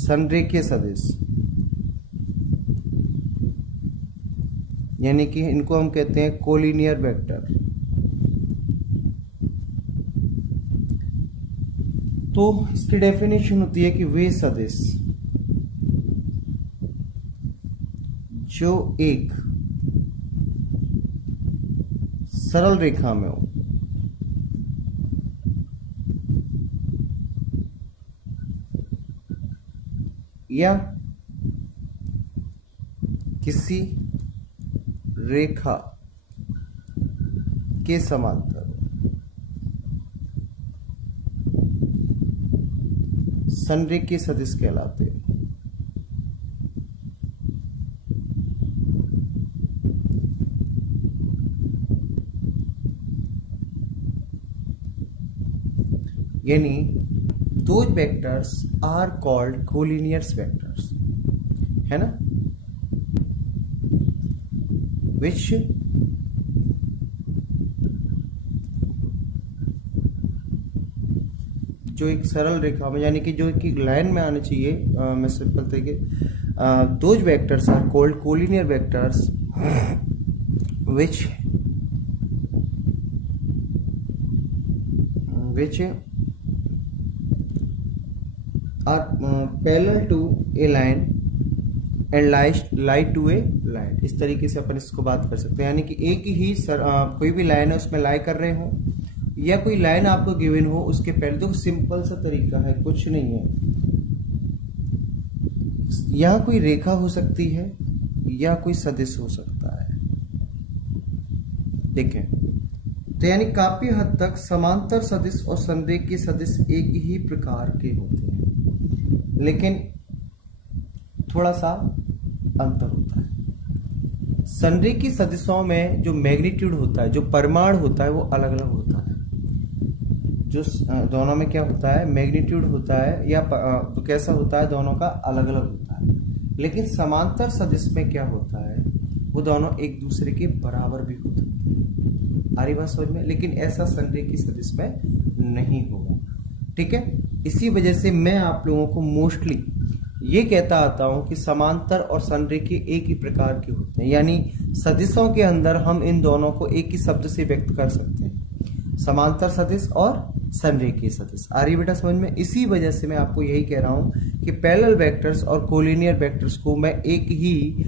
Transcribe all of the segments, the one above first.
संरेखीय सदिश, यानी कि इनको हम कहते हैं कोलिनियर वेक्टर। तो इसकी डेफिनेशन होती है कि वे सदिश जो एक सरल रेखा में हो या किसी रेखा के समांतर संरेखीय सदिश कहलाते हैं। यानी those vectors are called collinear vectors, है ना, which जो एक सरल रेखा में, यानी कि जो एक लाइन में आने चाहिए, मैं सिंपल तरीके, those vectors are called collinear vectors which are parallel to a line and lie to a line। इस तरीके से अपन इसको बात कर सकते हैं, यानी कि एक ही कोई भी लाइन है उसमें लाई कर रहे हो, या कोई लाइन आपको गिवन हो उसके पहले, तो सिंपल सा तरीका है, कुछ नहीं है। यहाँ कोई रेखा हो सकती है या कोई सदिश हो सकता है, देखें। तो यानी काफी हद तक समांतर सदिश और संरेखीय सदिश एक ही प्रकार के होते हैं, लेकिन थोड़ा सा अंतर होता है। संरेखीय सदिशों में जो मैग्नीट्यूड होता है, जो परिमाण होता है, वो अलग अलग होता है। जो दोनों में क्या होता है, मैग्नीट्यूड होता है या तो कैसा होता है, दोनों का अलग अलग होता है। लेकिन समांतर सदिश में क्या होता है, वो दोनों एक दूसरे के बराबर भी होते हैं। आ रही बात समझ में? लेकिन ऐसा संरेखीय सदिश में नहीं होगा, ठीक है। इसी वजह से मैं आप लोगों को मोस्टली ये कहता आता हूं कि समांतर और संरेखीय एक ही प्रकार के होते हैं, यानी सदिशों के अंदर हम इन दोनों को एक ही शब्द से व्यक्त कर सकते हैं, समांतर सदिश और संरेखीय सदिश। आ रही बेटा समझ में? इसी वजह से मैं आपको यही कह रहा हूं कि पैरेलल वेक्टर्स और कोलिनियर वेक्टर्स को मैं एक ही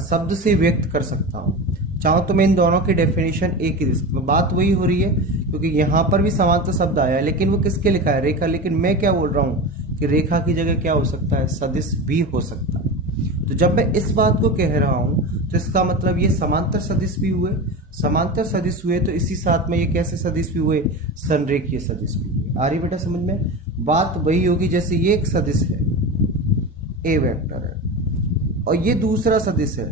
शब्द से व्यक्त कर सकता हूं। चाहो तो मैं इन दोनों की डेफिनेशन एक ही दे सकता हूं। बात वही हो रही है, क्योंकि यहां पर भी समांतर शब्द आया है, लेकिन वो किसके लिखा है, रेखा। लेकिन मैं क्या बोल रहा हूं कि रेखा की जगह क्या हो सकता है, सदिश भी हो सकता है। तो जब मैं इस बात को कह रहा हूं तो इसका मतलब ये समांतर सदिश भी हुए, समांतर सदिश हुए तो इसी साथ में ये कैसे सदिश भी हुए, संरेखीय सदिश भी हुए। आ रही बेटा समझ में? बात वही होगी, जैसे ये एक सदिश है, ए वेक्टर है, और ये दूसरा सदिश है,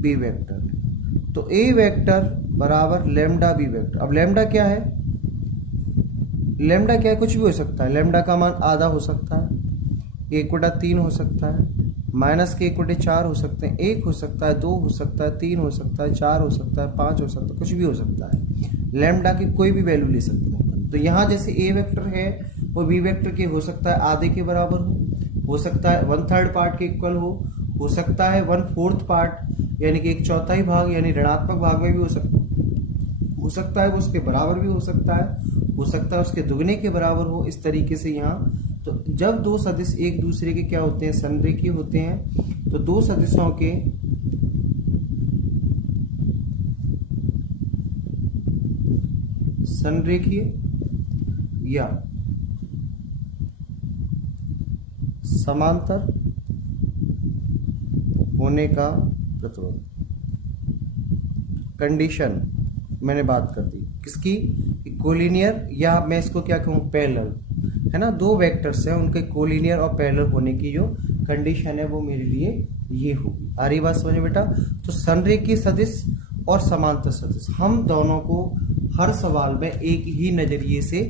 बी वेक्टर है। तो ए वेक्टर बराबर लेमडा बी वेक्टर। अब लेमडा क्या है, लेमडा क्या है, कुछ भी हो सकता है। लेमडा का मान आधा हो सकता है, 1/3 हो सकता है, माइनस के 1/4 हो सकते हैं, 1 हो सकता है, 2 हो सकता है, 3 हो सकता है, 4 हो सकता है, 5 हो सकता है, कुछ भी हो सकता है। लेमडा की कोई भी वैल्यू ले सकते हैं। तो यहाँ जैसे ए वेक्टर है वो बी वेक्टर के हो सकता है आधे के बराबर हो सकता है 1/3 पार्ट के इक्वल हो सकता है 1/4 पार्ट यानी कि 1/4 भाग यानी ऋणात्मक भाग में भी हो सकता है वो उसके बराबर भी हो सकता है उसके दुगने के बराबर हो। इस तरीके से यहाँ तो जब दो सदिश एक दूसरे के क्या होते हैं, संरेखीय होते हैं, तो दो सदिशों के संरेखीय या समांतर होने का प्रतिबंध, कंडीशन मैंने बात कर दी किसकी, कोलिनियर या मैं इसको क्या कहूँ पैरेलल, है ना। दो वेक्टर्स हैं उनके कोलिनियर और पैरेलल होने की जो कंडीशन है वो मेरे लिए ये होगी। आ रही बात समझ में बेटा? तो संरेखीय सदिश और समांतर सदिश हम दोनों को हर सवाल में एक ही नजरिए से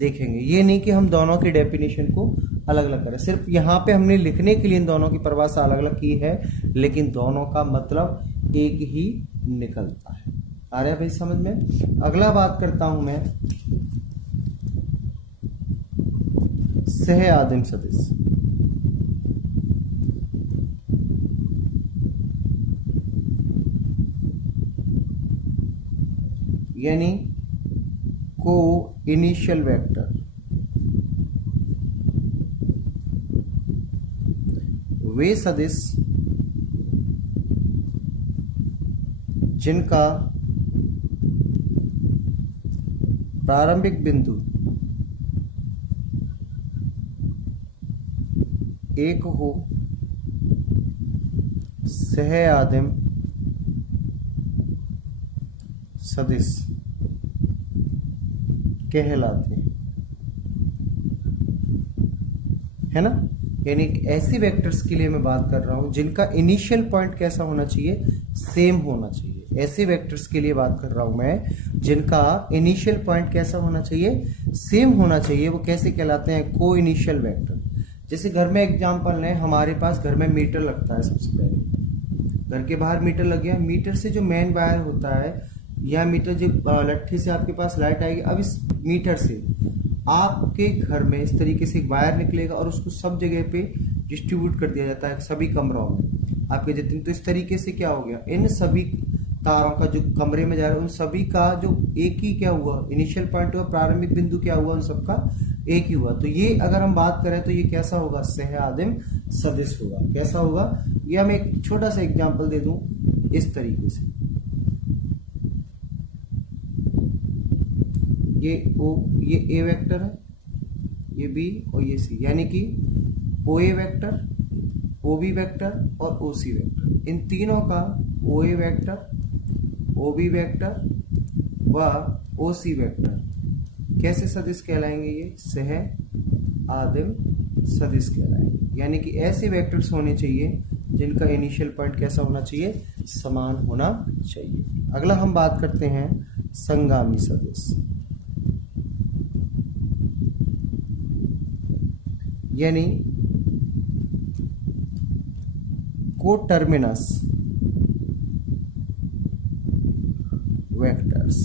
देखेंगे। ये नहीं कि हम दोनों की डेफिनेशन को अलग अलग करें, सिर्फ यहाँ पे हमने लिखने के लिए इन दोनों की परिभाषा अलग अलग की है, लेकिन दोनों का मतलब एक ही निकलता है। आ रहा है भाई समझ में? अगला बात करता हूं मैं सह आदिम सदिश। यानी को इनिशियल वेक्टर, वे सदिश जिनका प्रारंभिक बिंदु एक हो, सह आदिम सदिश कहलाते है ना। यानी ऐसी वेक्टर्स के लिए मैं बात कर रहा हूं जिनका इनिशियल पॉइंट कैसा होना चाहिए, सेम होना चाहिए। ऐसे वेक्टर्स के लिए बात कर रहा हूं मैं जिनका इनिशियल पॉइंट कैसा होना चाहिए, सेम होना चाहिए। वो कैसे कहलाते हैं, को इनिशियल वेक्टर। जैसे घर में एग्जांपल लें, हमारे पास घर में मीटर लगता है। सबसे पहले घर के बाहर मीटर लग गया, मीटर से जो मेन वायर होता है या मीटर जो लट्ठी से आपके पास लाइट आएगी, अब इस मीटर से आपके घर में इस तरीके से एक वायर निकलेगा और उसको सब जगह पे डिस्ट्रीब्यूट कर दिया जाता है, सभी कमरों में आपके जितने। तो इस तरीके से क्या हो गया, इन सभी तारों का जो कमरे में जा रहा है उन सभी का जो एक ही क्या हुआ, इनिशियल पॉइंट हुआ, प्रारंभिक बिंदु क्या हुआ, उन सबका एक ही हुआ। तो ये अगर हम बात करें तो ये कैसा होगा, सह आदिम सदिश होगा। कैसा होगा, ये हम एक छोटा सा एग्जांपल दे दूं इस तरीके से। ये ओ, ये ए वेक्टर है, ये बी और ये सी, यानी कि ओ ए वेक्टर, ओ बी वेक्टर और ओ सी वेक्टर। इन तीनों का ओ ए वेक्टर, ओ बी वेक्टर व ओ सी वेक्टर कैसे सदिश कहलाएंगे, ये सह आदिम सदिश कहलाएंगे। यानी कि ऐसे वेक्टर्स होने चाहिए जिनका इनिशियल पॉइंट कैसा होना चाहिए, समान होना चाहिए। अगला हम बात करते हैं संगामी सदिश, यानी कोटर्मिनस वेक्टर्स।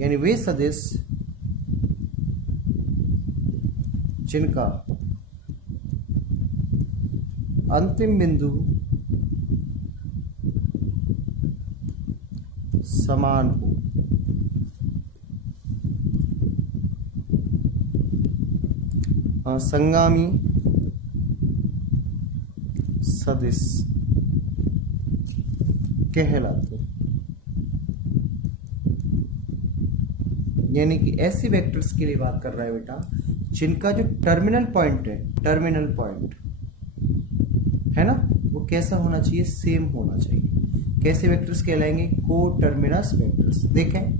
यानी वे सदिश जिनका अंतिम बिंदु समान हो, संगामी सदिश कहलाते। यानी कि ऐसी वेक्टर्स के लिए बात कर रहा है बेटा जिनका जो टर्मिनल पॉइंट है, टर्मिनल पॉइंट है ना, वो कैसा होना चाहिए, सेम होना चाहिए। कैसे वेक्टर्स कहलाएंगे, को टर्मिनस वेक्टर्स। देखें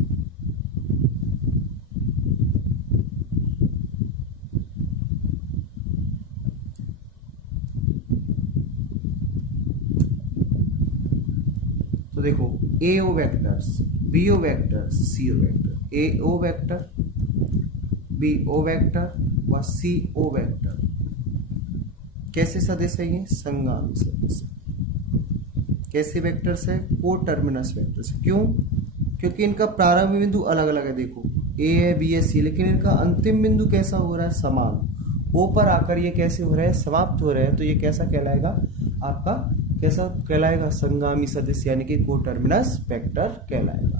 तो देखो, ए ओ वेक्टर्स, बी ओ वेक्टर्स, सी ओ वेक्टर, ए ओ वेक्टर, बी ओ वेक्टर व सी ओ वेक्टर कैसे सदिश है, ये संगामी सदिश। कैसे वेक्टर्स है, को टर्मिनस वेक्टर्स। क्यों, क्योंकि इनका प्रारंभिक बिंदु अलग अलग है। देखो ए है, बी है, सी, लेकिन इनका अंतिम बिंदु कैसा हो रहा है, समान। ओ पर आकर ये कैसे हो रहा है, समाप्त हो रहा है। तो ये कैसा कहलाएगा आपका, कैसा कहलाएगा, संगामी सदिश, यानी कि को टर्मिनस वेक्टर कहलाएगा।